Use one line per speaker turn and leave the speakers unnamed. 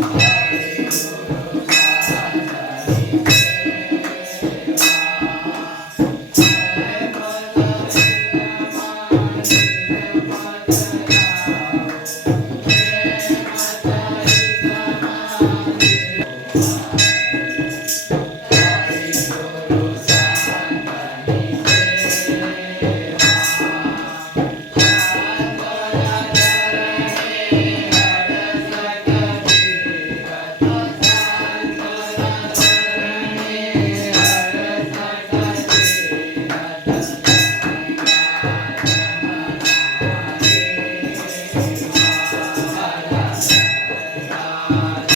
Thank you.